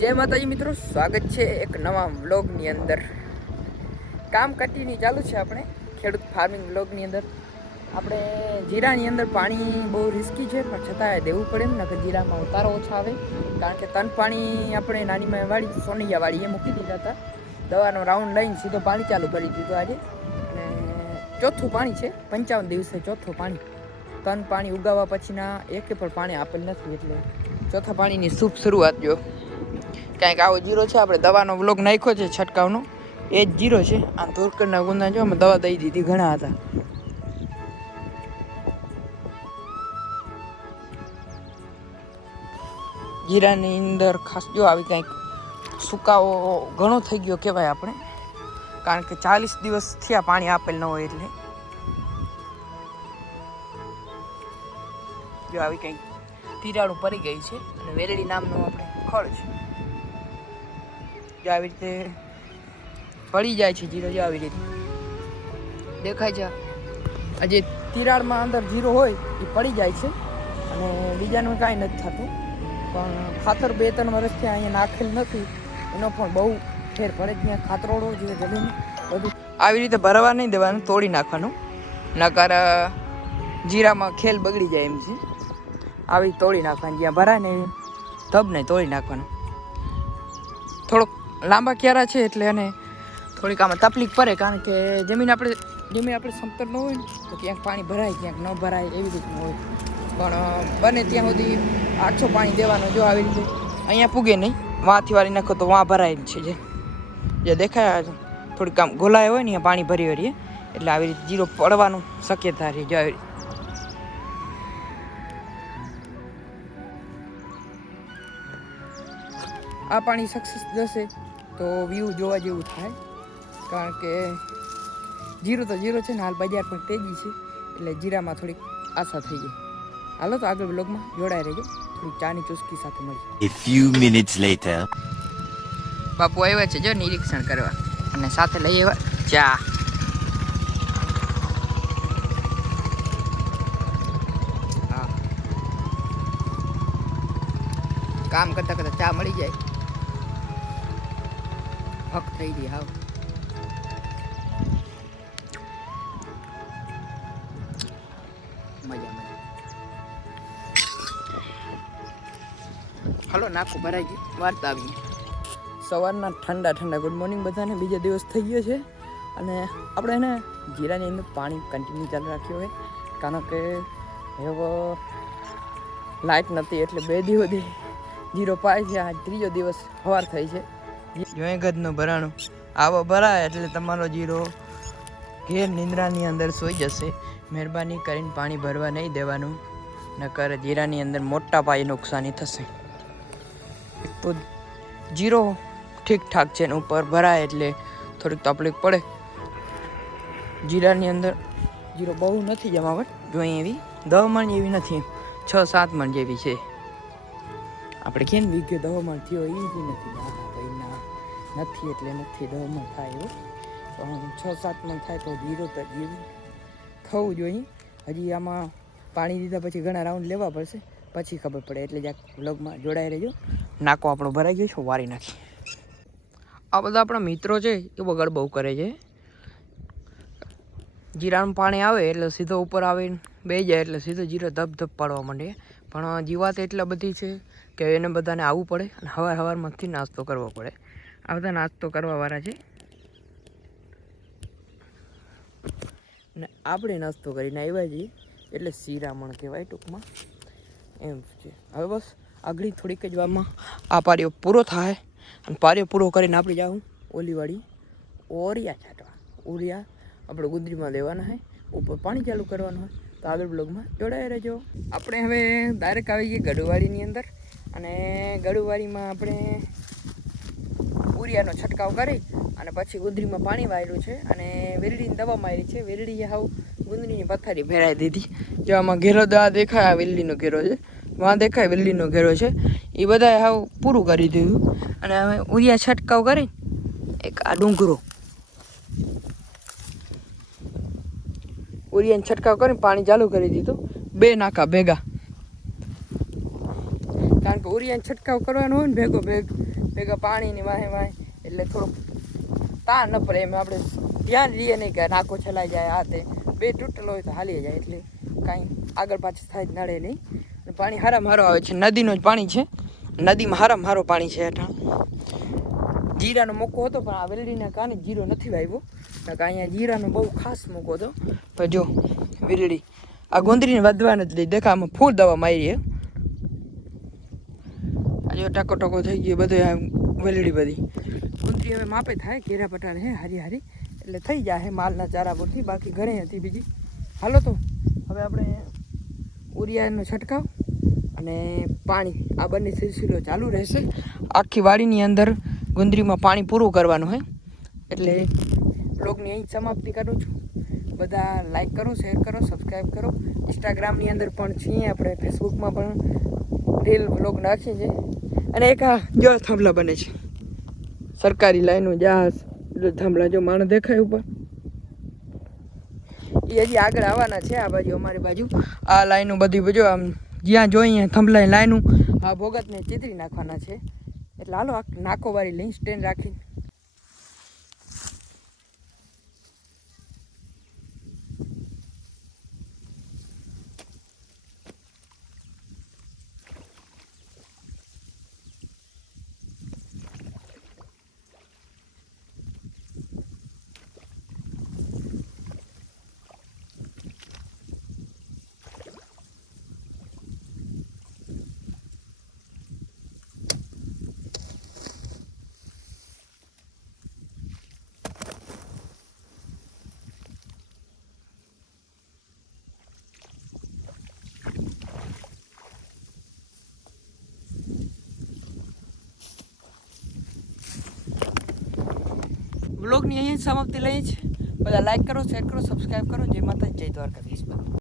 જય માતાજી મિત્રો, સ્વાગત છે એક નવા વ્લોગની અંદર. કામ કટીની ચાલુ છે આપણે, ખેડૂત ફાર્મિંગ વ્લોગની અંદર. આપણે જીરાની અંદર પાણી બહુ રિસ્કી છે, પણ છતાંય દેવું પડે ને કે જીરામાં ઉતારો ઓછા આવે. કારણ કે તન પાણી આપણે નાનીમાં વાળી, સોનૈયા વાળી એ મૂકી દીધા હતા. દવાનો રાઉન્ડ લઈને સીધો પાણી ચાલુ કરી દીધું આજે. અને ચોથું પાણી છે, પંચાવન દિવસે ચોથું પાણી. તન પાણી ઉગાવવા પછીના એકે પણ પાણી આપેલ નથી, એટલે ચોથા પાણીની શુભ શરૂઆત જો. કાંઈક આવો જીરો છે, આપણે દવાનો વ્લોગ નાખ્યો છે છટકાવનો. એ જ જીરો છે. આ ધોરકરના ગુંદા જો અમે દવા દઈ દીધી ઘણા હતા. જીરાની અંદર ખાસ જો આવી કંઈક સુકાવો ઘણો થઈ ગયો કહેવાય આપણે. કારણ કે ચાલીસ દિવસ થયા પાણી આપેલ ન હોય એટલે. જો આવી કંઈક તિરાડું પડી ગઈ છે. અને વેલડી નામનું આપણે ખડ છે. જો આવી રીતે પડી જાય છે જીરો, જો આવી રીતે. દેખાય છે આ. જે તિરાડમાં અંદર જીરો હોય, એ પડી જાય છે. અને બીજાનું કાંઈ નથી થતું. પણ ખાતર બે, ત્રણ વર્ષથી અહીંયા નાખેલ નથી. એનો પણ બહુ ફેર પડે ત્યાં ખાતરોડો જે જમીન બધું. આવી રીતે ભરવા નહીં દેવાનું, તોડી નાખવાનું. નકાર જીરામાં ખેલ બગડી જાય એમ છે. આવી તોડી નાખવાની. જ્યાં ભરાય ને ધબને તોડી નાખવાનું. થોડોક લાંબા ક્યારા છે એટલે એને થોડીક આમાં તકલીફ પડે, કારણ કે જમીન આપણે જમીન આપણે સમતળ ન હોય ને, તો ક્યાંક પાણી ભરાય, ક્યાંક ન ભરાય, એવી રીતનું હોય. પણ બને ત્યાં સુધી આછો પાણી દેવાનું જો આવી રીતે અહીંયા પૂગે નહીં. વાંથી વાળી નાખો તો વાં ભરાય છે જે. જે દેખાય, થોડીક આમ ગોલાય હોય ને પાણી ભરી ભરીએ. એટલે આવી રીતે જીરો પડવાનું શક્યતા રહે જો આવી રીતે. આ પાણી સક્સેસ જશે તો વ્યૂ જોવા જેવું થાય. કારણ કે જીરો તો જીરો છે ને હાલ બજાર પણ તેજી છે એટલે જીરામાં થોડીક આશા થઈ ગઈ. હાલો તો આગળ બ્લોગમાં જોડાઈ રહેજો. થોડીક ચાની ચુસ્કી સાથે મળી A few minutes later. બાપુ આવ્યા છે જો નિરીક્ષણ કરવા. અને સાથે લઈ આવ્યા. ચા હા. કામ કરતા કરતા ચા મળી જાય. હક થઈ ગઈ હાવ. મજા મજા. હાલો, નાખું ભરાઈ વાર્તા આવી. સવારના ઠંડા ઠંડા. ગુડ મોર્નિંગ બધાને. બીજો દિવસ થઈ ગયો છે. અને આપણે એને જીરાની અંદર પાણી કન્ટિન્યુ ચાલુ રાખ્યું હોય કારણ કે એવો લાઇટ નથી, એટલે બે દિવસથી જીરો પાય છે. આ ત્રીજો દિવસ સવાર થઈ છે. જોઈ ગદનું ભરાણું. આવો ભરાય એટલે તમારો જીરો ઘેર નિંદ્રાની અંદર સૂઈ જશે. મહેરબાની કરીને પાણી ભરવા નહીં દેવાનું. નકર જીરાની અંદર મોટા પાયે નુકસાની થશે. તો જીરો ઠીકઠાક છે ને ઉપર ભરાય એટલે થોડીક તકલીફ પડે. જીરાની અંદર જીરો બહુ નથી જમાવટ. જોઈએ એવી? દહ મણ જેવી નથી. છ સાત મણ જેવી છે. આપણે કેમ વીઘે દહ મણ થયો એ નથી નથી એટલે નથી, દહ મણ થાય એવું પણ છ, સાત મણ થાય તો જીરો તો જીરું થવું જોઈએ હજી આમાં પાણી દીધા પછી ઘણા રાઉન્ડ લેવા પડશે. પછી ખબર પડે એટલે જ્યાં વ્લોગમાં જોડાઈ રહેજો. નાકો આપણો ભરાઈ ગયો છે, વારી નાખી. આ બધા આપણા મિત્રો છે, એ બગાડ બહુ કરે છે. જીરાનું પાણી આવે એટલે સીધો ઉપર આવીને બે જાય એટલે સીધો જીરો ધબ ધબ પાડવા માંડે. પણ જીવાત એટલા બધી છે કે એને બધાને આવવું પડે અને હવાર હવારમાંથી નાસ્તો કરવો પડે. આ બધા નાસ્તો કરવાવાળા છે. ને આપણે નાસ્તો કરીને આવ્યા છીએ, એટલે શિરામણ કહેવાય ટૂંકમાં. એમ છે. હવે બસ આગળ થોડીક જ વારમાં આ પાર્યો પૂરો થાય અને પાર્યો પૂરો કરીને આપણે જાઉં ઓલીવાળી ઓરિયા છાંટવા. ઓરિયા આપણે ગુદરીમાં લેવાના હોય ઉપર પાણી ચાલુ કરવાનું હોય તો આગળ બ્લોગમાં જોડાઈ રહેજો. આપણે હવે ડાયરેક્ટ આવી ગઈએ ગઢવાળીની અંદર અને ગઢવાળીમાં આપણે ઉરિયાનો છંટકાવ કરી અને પછી ગુંદરીમાં પાણી વાળ્યું છે અને વેરડીની દવા મારી છે. વેરડીએ હાવ ગુંદરીની પથારી ભેરાઈ દીધી. જો આમાં ઘેરો દા દેખાય આ વેલ્લીનો ઘેરો છે. વાં દેખાય વેલ્લીનો ઘેરો છે. એ બધાએ હાવ પૂરું કરી દીધું. અને હવે ઉરિયા છંટકાવ કરી એક આ ડુંગરો. ઉરિયાનો છંટકાવ કરીને પાણી ચાલુ કરી દીધું. બે નાકા ભેગા. કારણ કે ઉરિયાને છંટકાવ કરવાનો હોય ને ભેગો ભેગ. ભેગા પાણીની વાહે વાહે. એટલે થોડુંક તાણ ન પડે એમ આપણે ધ્યાન રહીએ નહીં કે નાકો છલાઈ જાય, આ તે. બે તૂટેલો હોય તો હાલી જાય, એટલે કાંઈ આગળ પાછળ થાય જ નડે નહીં. પાણી હારામાં હારો આવે છે. નદીનું જ પાણી છે. નદીમાં હારામાં હારો પાણી છે હેઠળ. જીરાનો મોકો હતો, પણ આ વેલડીના કારણે જીરો નથી વાવ્યો નકર અહીંયા જીરાનો બહુ ખાસ મોકો હતો. પણ જો, વેલડી, આ ગોંદરીને વધવા નથી દઈ દેખા આમાં ફૂલ દવા મારી આજે ટકો ટકો થઈ ગયો, બધો આ વેલડી બધી. ગોંદરી હવે માપે થાય કેરા પટાર હે, હારી હારી. એટલે થઈ જાય હે માલના ચારા પૂરતી બાકી ઘણી હતી બીજી. હાલો તો, હવે આપણે ઉરિયાનો છંટકાવ અને પાણી, આ બંને સિલસિલો ચાલુ રહેશે. આખી વાડીની અંદર ગુંદરીમાં પાણી પૂરું કરવાનું હોય એટલે બ્લોગની અહીં સમાપ્તિ કરું છું. બધા લાઈક કરો શેર કરો સબસ્ક્રાઈબ કરો. ઇન્સ્ટાગ્રામની અંદર પણ છીએ આપણે ફેસબુકમાં પણ રીલ બ્લોગ નાખીએ છીએ. અને એક આ જો થાંભલા બને છે. સરકારી લાઈનો જહાજ થાંભલા જો માણસ દેખાય ઉપર. એ હજી આગળ આવવાના છે આ બાજુ, અમારી બાજુ. આ લાઈનો બધી જો આમ જ્યાં જોઈએ થાંભલા લાઈનું, આ ભોગતને ચીતરી નાખવાના છે. એટલે હાલો, આ નાકોવાળી લઈ સ્ટેન્ડ રાખી બ્લોગની અહીંયા સમાપ્તિ લઈએ છીએ. બધા લાઈક કરો શેર કરો સબસ્ક્રાઈબ કરો. જય માતા જય દ્વારકાધીશ.